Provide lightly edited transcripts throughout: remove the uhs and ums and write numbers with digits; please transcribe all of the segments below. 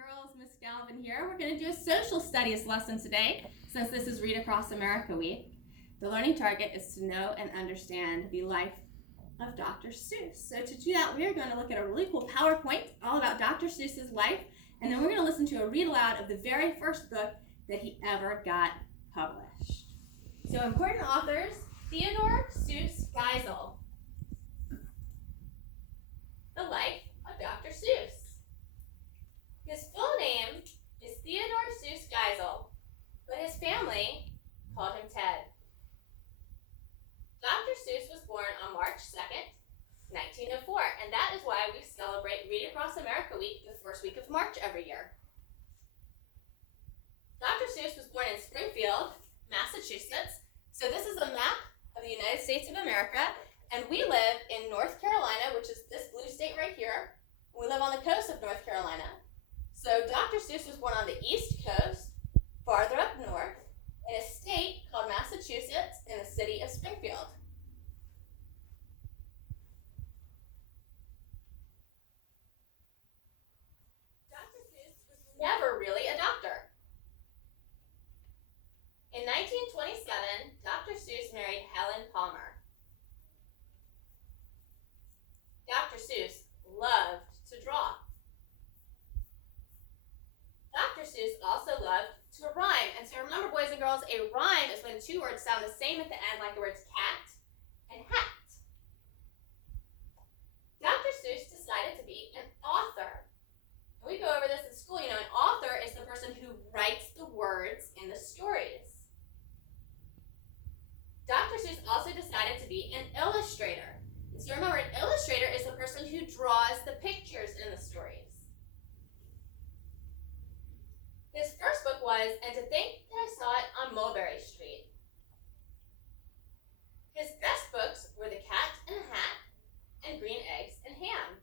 girls, Miss Galvin here. We're going to do a social studies lesson today, since this is Read Across America Week. The learning target is to know and understand the life of Dr. Seuss. So to do that, we are going to look at a really cool PowerPoint all about Dr. Seuss's life, and then we're going to listen to a read aloud of the very first book that he ever got published. So important authors, Theodore Seuss Geisel. The life of Dr. Seuss. His full name is Theodore Seuss Geisel, but his family called him Ted. Dr. Seuss was born on March 2nd, 1904, and that is why we celebrate Read Across America Week the first week of March every year. Dr. Seuss was born in Springfield, Massachusetts. So this is a map of the United States of America, and we live in North Carolina, which is this blue state right here. We live on the coast of North Carolina. So Dr. Seuss was born on the East Coast, farther up north, in a state called Massachusetts, in the city of Springfield. Dr. Seuss was never really a doctor. In 1927, Dr. Seuss married Helen Palmer. Dr. Seuss loved to draw. Dr. Seuss also loved to rhyme. And so remember, boys and girls, a rhyme is when two words sound the same at the end, like the words cat and hat. Dr. Seuss decided to be an author. We go over this in school. You know, an author is the person who writes the words in the stories. Dr. Seuss also decided to be an illustrator. And so remember, an illustrator is the person who draws the pictures in the stories. His first book was And to Think That I Saw It on Mulberry Street. His best books were The Cat in the Hat and Green Eggs and Ham.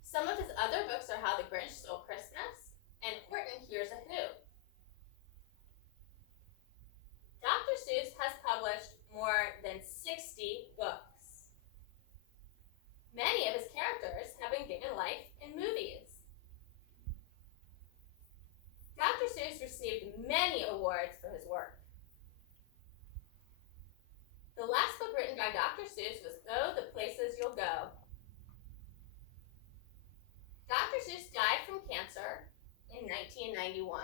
Some of his other books are How the Grinch Stole Christmas and Horton Hears a Who. Dr. Seuss has published more than 60 books. Many of his characters have been given life in movies. Dr. Seuss received many awards for his work. The last book written by Dr. Seuss was Oh, the Places You'll Go. Dr. Seuss died from cancer in 1991.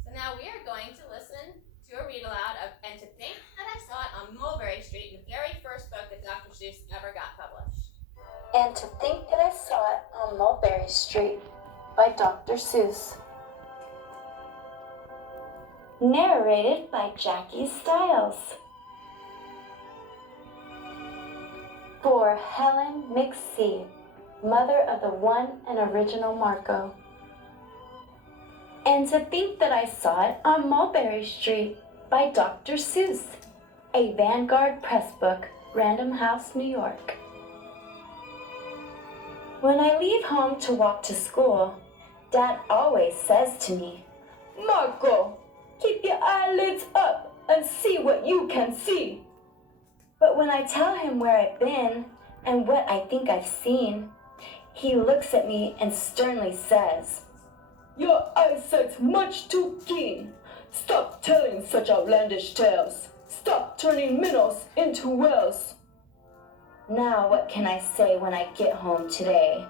So now we are going to listen to a read aloud of And to Think That I Saw It on Mulberry Street, the very first book that Dr. Seuss ever got published. And to Think That I Saw It on Mulberry Street by Dr. Seuss. Narrated by Jackie Stiles. For Helen McSee, mother of the one and original Marco. And to Think That I Saw It on Mulberry Street by Dr. Seuss, a Vanguard Press book, Random House, New York. When I leave home to walk to school, Dad always says to me, Marco, keep your eyelids up and see what you can see. But when I tell him where I've been and what I think I've seen, he looks at me and sternly says, Your eyesight's much too keen. Stop telling such outlandish tales. Stop turning minnows into whales. Now what can I say when I get home today?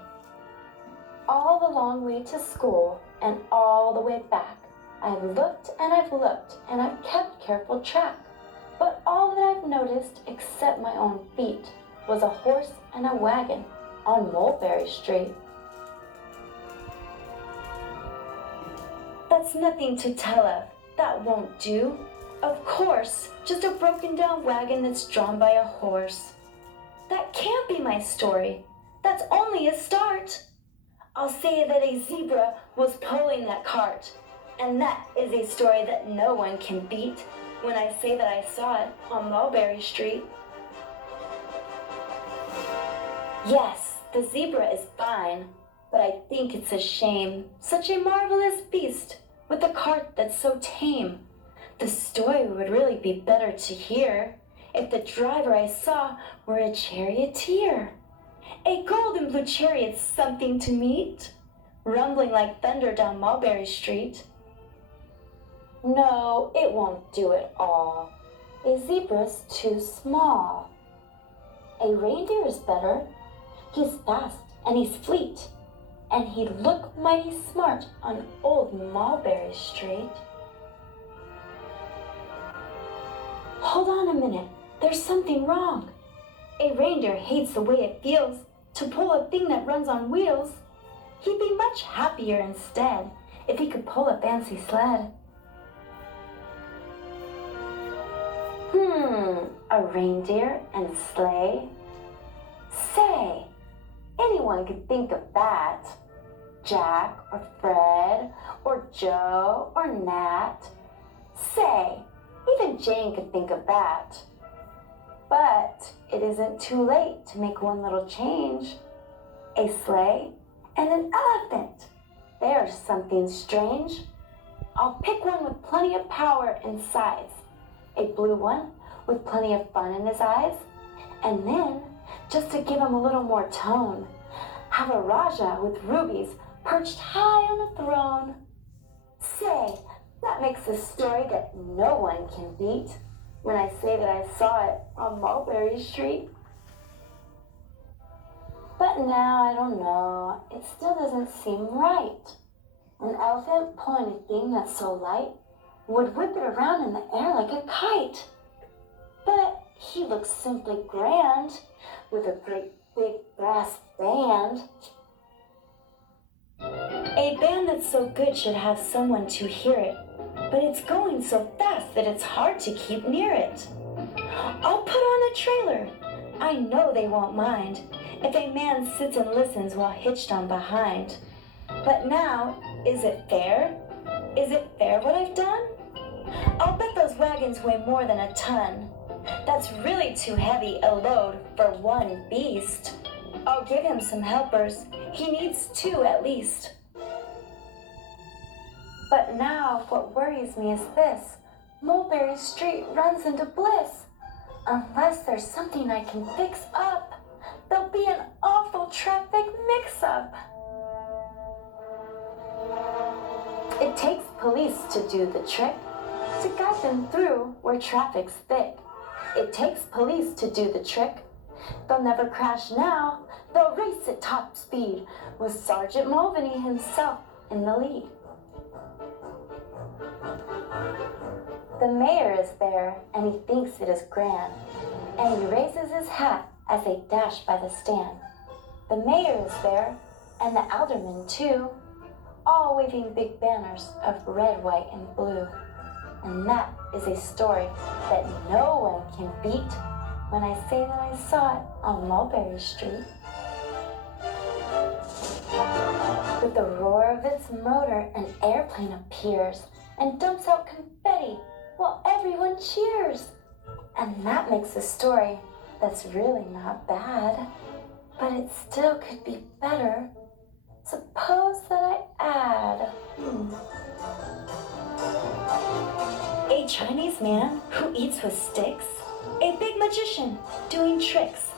All the long way to school and all the way back, I've looked and I've looked and I've kept careful track. But all that I've noticed, except my own feet, was a horse and a wagon on Mulberry Street. That's nothing to tell of. That won't do. Of course, just a broken down wagon that's drawn by a horse. That can't be my story. That's only a start. I'll say that a zebra was pulling that cart. And that is a story that no one can beat when I say that I saw it on Mulberry Street. Yes, the zebra is fine, but I think it's a shame. Such a marvelous beast with a cart that's so tame. The story would really be better to hear if the driver I saw were a charioteer. A golden blue chariot's something to meet, rumbling like thunder down Mulberry Street. No, it won't do at all. A zebra's too small. A reindeer is better. He's fast and he's fleet, and he'd look mighty smart on old Mulberry Street. Hold on a minute, there's something wrong. A reindeer hates the way it feels to pull a thing that runs on wheels. He'd be much happier instead if he could pull a fancy sled. A reindeer and sleigh? Say, anyone could think of that. Jack or Fred or Joe or Nat. Say, even Jane could think of that. But it isn't too late to make one little change. A sleigh and an elephant. There's something strange. I'll pick one with plenty of power and size. A blue one with plenty of fun in his eyes. And then, just to give him a little more tone, have a Raja with rubies perched high on a throne. Say, that makes a story that no one can beat when I say that I saw it on Mulberry Street. But now, I don't know, it still doesn't seem right. An elephant pulling a thing that's so light would whip it around in the air like a kite. But he looks simply grand with a great big brass band. A band that's so good should have someone to hear it, but it's going so fast that it's hard to keep near it. I'll put on a trailer. I know they won't mind if a man sits and listens while hitched on behind. But now, is it fair? Is it fair what I've done? I'll bet those wagons weigh more than a ton. That's really too heavy a load for one beast. I'll give him some helpers. He needs two at least. But now what worries me is this. Mulberry Street runs into bliss. Unless there's something I can fix up, there'll be an awful traffic mix-up. It takes police to do the trick, to guide them through where traffic's thick. It takes police to do the trick. They'll never crash now. They'll race at top speed with Sergeant Mulvaney himself in the lead. The mayor is there and he thinks it is grand, and he raises his hat as they dash by the stand. The mayor is there and the aldermen too, all waving big banners of red, white, and blue. And that is a story that no one can beat when I say that I saw it on Mulberry Street. With the roar of its motor, an airplane appears and dumps out confetti while everyone cheers. And that makes a story that's really not bad, but it still could be better. Suppose that I add, a Chinese man who eats with sticks, a big magician doing tricks,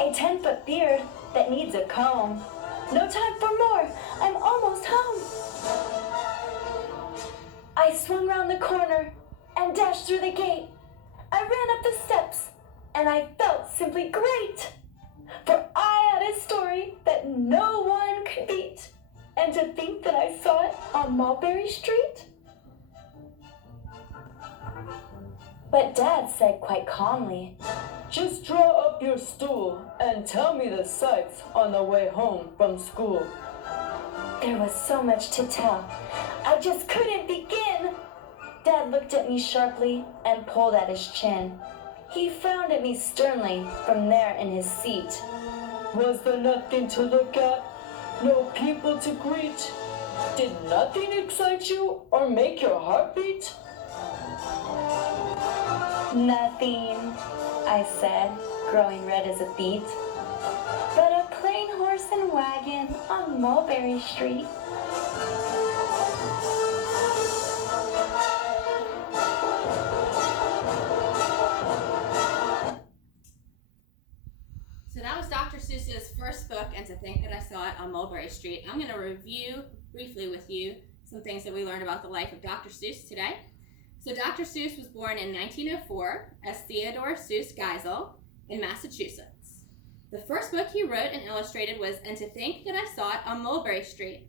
a 10-foot beard that needs a comb. No time for more, I'm almost home. I swung round the corner and dashed through the gate. I ran up the steps and I felt simply great. For I had a story that no one could beat. And to think that I saw it on Mulberry Street? But Dad said quite calmly, "Just draw up your stool and tell me the sights on the way home from school." There was so much to tell. I just couldn't begin. Dad looked at me sharply and pulled at his chin. He frowned at me sternly from there in his seat. "Was there nothing to look at? No people to greet? Did nothing excite you or make your heart beat?" Nothing, I said, growing red as a beet. But a plain horse and wagon on Mulberry Street. So that was Dr. Seuss's first book, and to think that I saw it on Mulberry Street. I'm going to review briefly with you some things that we learned about the life of Dr. Seuss today. So Dr. Seuss was born in 1904 as Theodore Seuss Geisel in Massachusetts. The first book he wrote and illustrated was And to Think That I Saw It on Mulberry Street.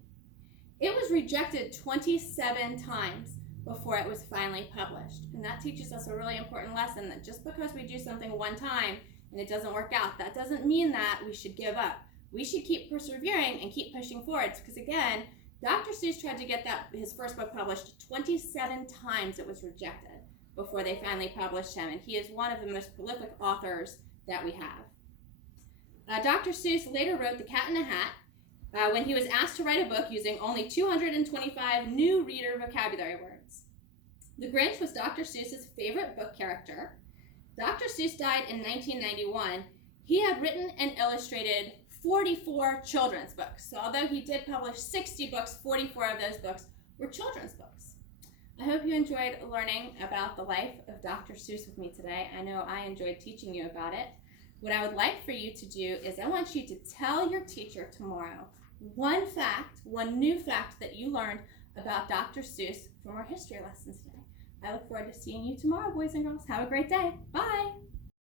It was rejected 27 times before it was finally published. And that teaches us a really important lesson, that just because we do something one time and it doesn't work out, that doesn't mean that we should give up. We should keep persevering and keep pushing forwards, because again, Dr. Seuss tried to get his first book published 27 times. It was rejected before they finally published him, and he is one of the most prolific authors that we have. Dr. Seuss later wrote The Cat in the Hat when he was asked to write a book using only 225 new reader vocabulary words. The Grinch was Dr. Seuss's favorite book character. Dr. Seuss died in 1991. He had written and illustrated 44 children's books. So although he did publish 60 books, 44 of those books were children's books. I hope you enjoyed learning about the life of Dr. Seuss with me today. I know I enjoyed teaching you about it. What I would like for you to do is I want you to tell your teacher tomorrow one new fact that you learned about Dr. Seuss from our history lessons today. I look forward to seeing you tomorrow, boys and girls. Have a great day. Bye.